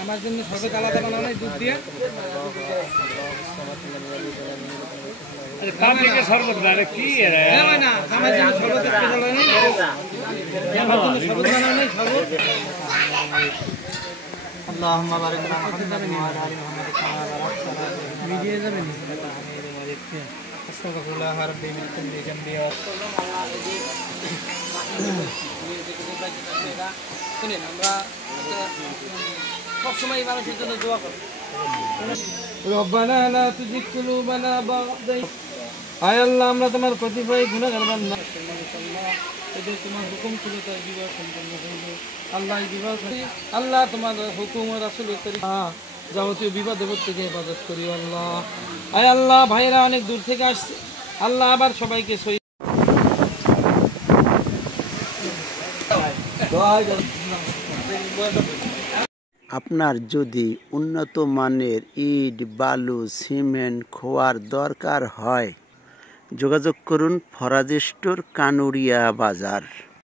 আমার জন্য শরবত আলাদা বানানো নাই দুধ দিয়ে পাবলিকের শরবত না কি রে না আমার জন্য শরবত স্পেশাল নাই আমার জন্য শরবত বানানো নাই শরবত اللهم بارك لنا محمد وعلى ال محمد كما باركت على মিডিয়া যাবেন আস্তাগফিরুল্লাহ রাব্বি মিন কুল্লি যামবি শুনেন আমরা সবসময় মানুষের জন্য দোয়া করি রব্বানা লা তুজিগ কুলুবানা বা'দা আয় আল্লাহ আমরা তোমার কতিপয় গুনাহগার বান্দা এদের তোমার হুকুম ছিল তাই বিবাহ সম্পন্ন হইল আল্লাহ বিবাহ আল্লাহ তোমার হুকুম ও রাসূলের তরিকা যাবতীয় বিবাদ থেকে হেফাজত করি আল্লাহ আয় আল্লাহ ভাইরা অনেক দূর থেকে আসছে আল্লাহ আবার সবাইকে আপনার যদি উন্নত মানের ইট বালু সিমেন্ট খোয়ার দরকার হয় যোগাযোগ করুন ফরাজি স্টোর কানুরিয়া বাজার।